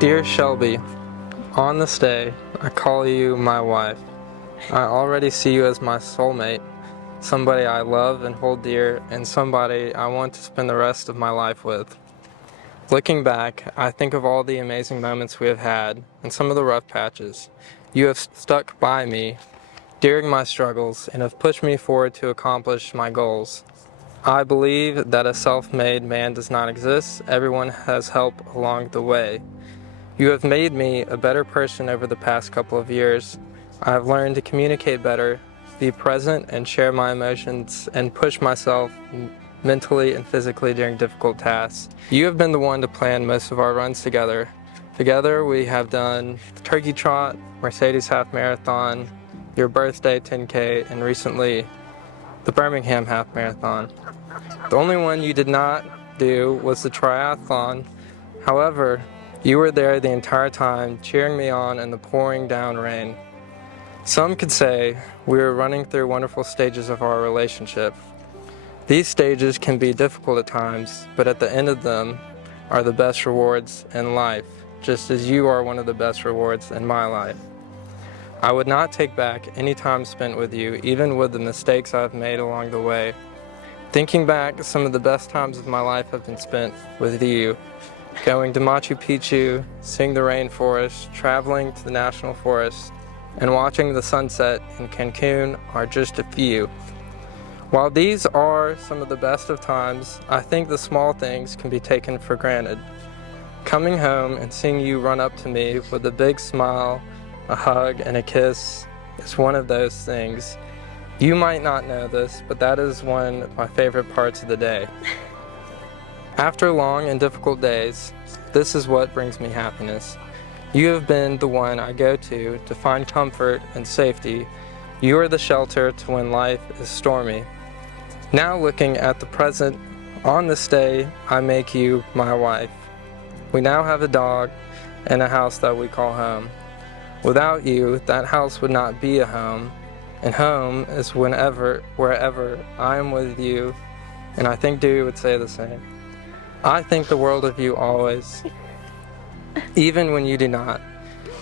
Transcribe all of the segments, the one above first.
Dear Shelby, on this day, I call you my wife. I already see you as my soulmate, somebody I love and hold dear, and somebody I want to spend the rest of my life with. Looking back, I think of all the amazing moments we have had and some of the rough patches. You have stuck by me during my struggles and have pushed me forward to accomplish my goals. I believe that a self-made man does not exist. Everyone has help along the way. You have made me a better person over the past couple of years. I have learned to communicate better, be present, and share my emotions, and push myself mentally and physically during difficult tasks. You have been the one to plan most of our runs together. Together we have done the Turkey Trot, Mercedes Half Marathon, your birthday 10K, and recently the Birmingham Half Marathon. The only one you did not do was the triathlon. However, you were there the entire time, cheering me on in the pouring down rain. Some could say we were running through wonderful stages of our relationship. These stages can be difficult at times, but at the end of them are the best rewards in life, just as you are one of the best rewards in my life. I would not take back any time spent with you, even with the mistakes I've made along the way. Thinking back, some of the best times of my life have been spent with you. Going to Machu Picchu, seeing the rainforest, traveling to the National Forest, and watching the sunset in Cancun are just a few. While these are some of the best of times, I think the small things can be taken for granted. Coming home and seeing you run up to me with a big smile, a hug, and a kiss is one of those things. You might not know this, but that is one of my favorite parts of the day. After long and difficult days, this is what brings me happiness. You have been the one I go to find comfort and safety. You are the shelter to when life is stormy. Now looking at the present, on this day, I make you my wife. We now have a dog and a house that we call home. Without you, that house would not be a home, and home is wherever I am with you, and I think Dewey would say the same. I think the world of you always, even when you do not.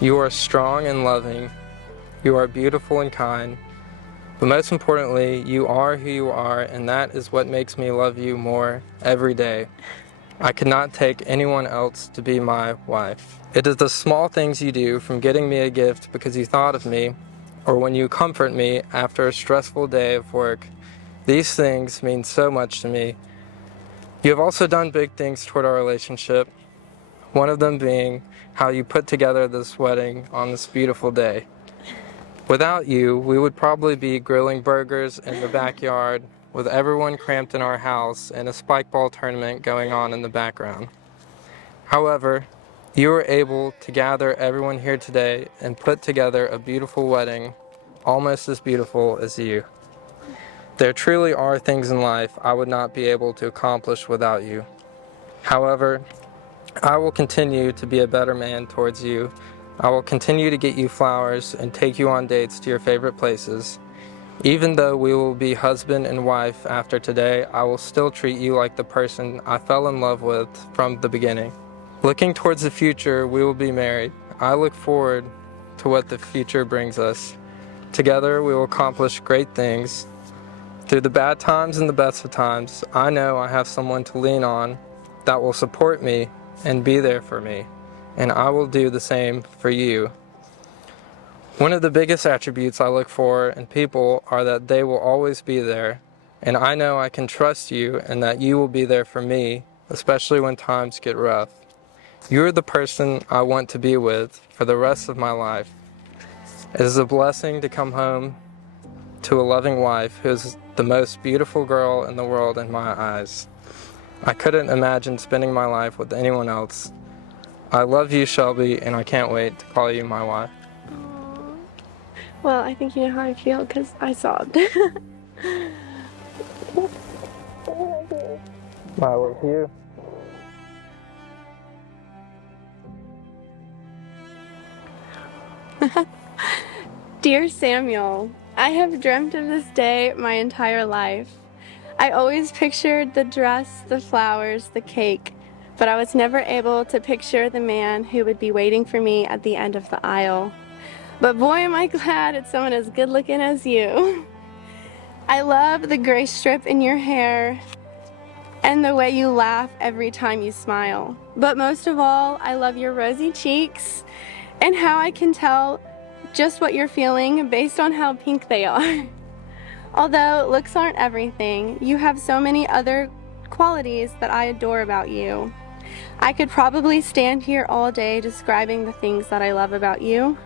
You are strong and loving. You are beautiful and kind. But most importantly, you are who you are, and that is what makes me love you more every day. I could not take anyone else to be my wife. It is the small things you do, from getting me a gift because you thought of me, or when you comfort me after a stressful day of work. These things mean so much to me. You have also done big things toward our relationship, one of them being how you put together this wedding on this beautiful day. Without you, we would probably be grilling burgers in the backyard with everyone cramped in our house and a spike ball tournament going on in the background. However, you were able to gather everyone here today and put together a beautiful wedding, almost as beautiful as you. There truly are things in life I would not be able to accomplish without you. However, I will continue to be a better man towards you. I will continue to get you flowers and take you on dates to your favorite places. Even though we will be husband and wife after today, I will still treat you like the person I fell in love with from the beginning. Looking towards the future, we will be married. I look forward to what the future brings us. Together, we will accomplish great things. Through the bad times and the best of times, I know I have someone to lean on that will support me and be there for me, and I will do the same for you. One of the biggest attributes I look for in people are that they will always be there, and I know I can trust you and that you will be there for me, especially when times get rough. You're the person I want to be with for the rest of my life. It is a blessing to come home to a loving wife who is the most beautiful girl in the world in my eyes. I couldn't imagine spending my life with anyone else. I love you, Shelby, and I can't wait to call you my wife. Aww. Well, I think you know how I feel because I sobbed. I love you. Dear Samuel, I have dreamt of this day my entire life. I always pictured the dress, the flowers, the cake, but I was never able to picture the man who would be waiting for me at the end of the aisle. But boy, am I glad it's someone as good looking as you. I love the gray strip in your hair and the way you laugh every time you smile. But most of all, I love your rosy cheeks and how I can tell just what you're feeling based on how pink they are. Although looks aren't everything, you have so many other qualities that I adore about you. I could probably stand here all day describing the things that I love about you,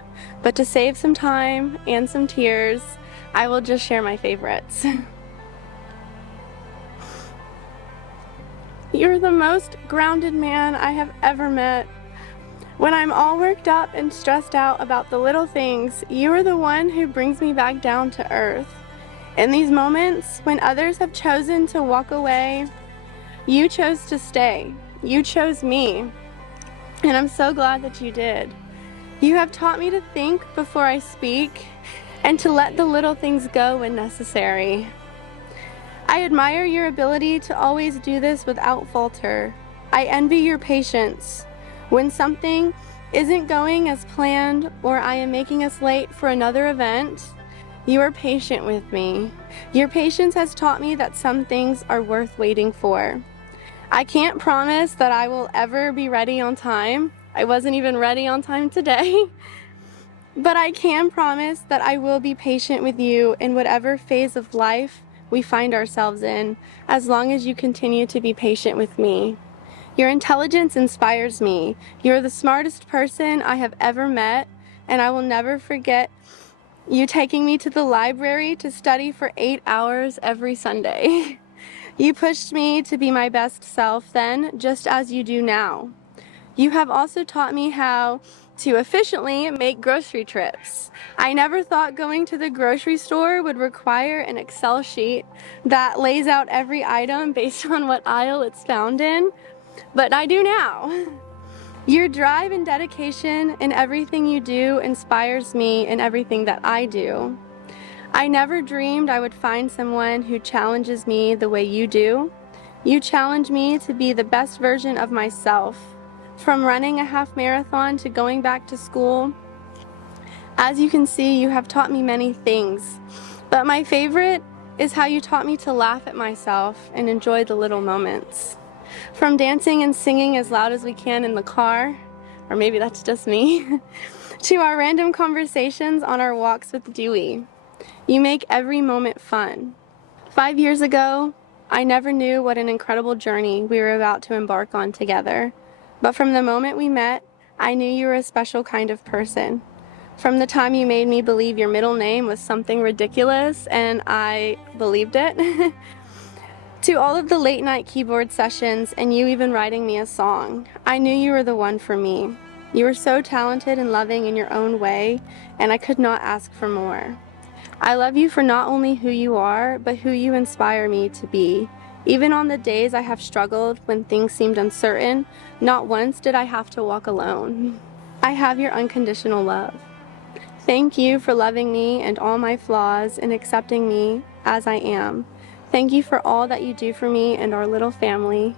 but to save some time and some tears, I will just share my favorites. You're the most grounded man I have ever met. When I'm all worked up and stressed out about the little things, you are the one who brings me back down to earth. In these moments, when others have chosen to walk away, you chose to stay. You chose me. And I'm so glad that you did. You have taught me to think before I speak and to let the little things go when necessary. I admire your ability to always do this without falter. I envy your patience. When something isn't going as planned or I am making us late for another event, you are patient with me. Your patience has taught me that some things are worth waiting for. I can't promise that I will ever be ready on time. I wasn't even ready on time today. But I can promise that I will be patient with you in whatever phase of life we find ourselves in, as long as you continue to be patient with me. Your intelligence inspires me. You're the smartest person I have ever met, and I will never forget you taking me to the library to study for 8 hours every Sunday. You pushed me to be my best self then, just as you do now. You have also taught me how to efficiently make grocery trips. I never thought going to the grocery store would require an Excel sheet that lays out every item based on what aisle it's found in, but I do now. Your drive and dedication in everything you do inspires me in everything that I do. I never dreamed I would find someone who challenges me the way you do. You challenge me to be the best version of myself, from running a half marathon to going back to school. As you can see, you have taught me many things, but my favorite is how you taught me to laugh at myself and enjoy the little moments. From dancing and singing as loud as we can in the car, or maybe that's just me, to our random conversations on our walks with Dewey. You make every moment fun. 5 years ago, I never knew what an incredible journey we were about to embark on together. But from the moment we met, I knew you were a special kind of person. From the time you made me believe your middle name was something ridiculous, and I believed it, to all of the late night keyboard sessions and you even writing me a song, I knew you were the one for me. You were so talented and loving in your own way, and I could not ask for more. I love you for not only who you are, but who you inspire me to be. Even on the days I have struggled when things seemed uncertain, not once did I have to walk alone. I have your unconditional love. Thank you for loving me and all my flaws and accepting me as I am. Thank you for all that you do for me and our little family.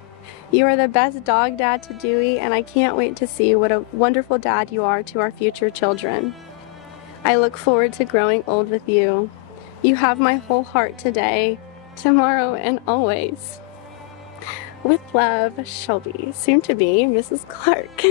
You are the best dog dad to Dewey, and I can't wait to see what a wonderful dad you are to our future children. I look forward to growing old with you. You have my whole heart today, tomorrow, and always. With love, Shelby, soon to be Mrs. Clark.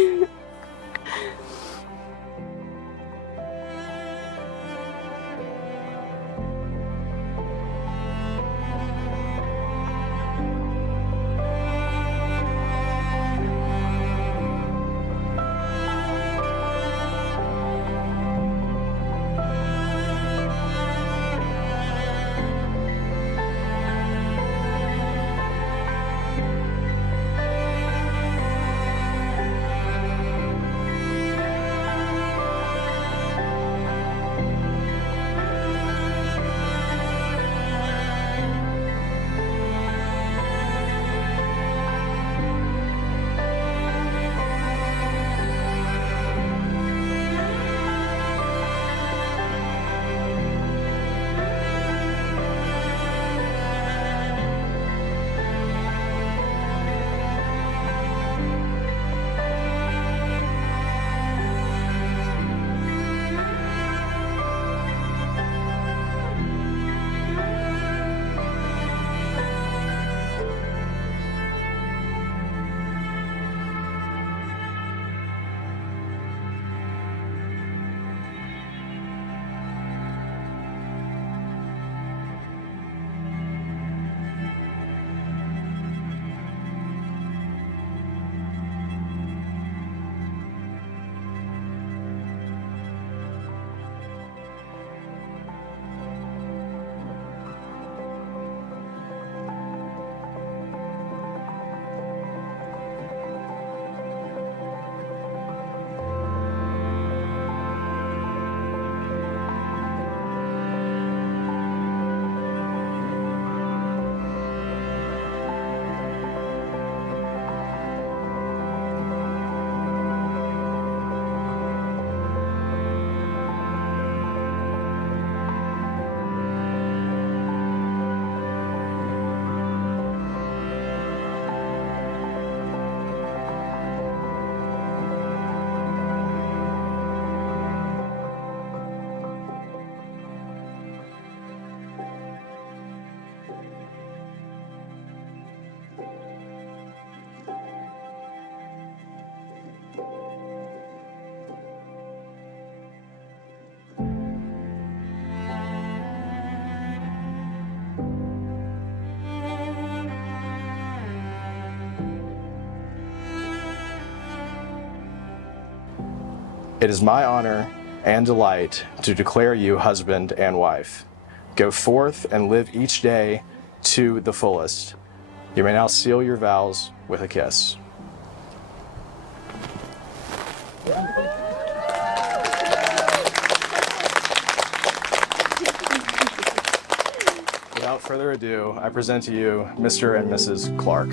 It is my honor and delight to declare you husband and wife. Go forth and live each day to the fullest. You may now seal your vows with a kiss. Without further ado, I present to you Mr. and Mrs. Clark.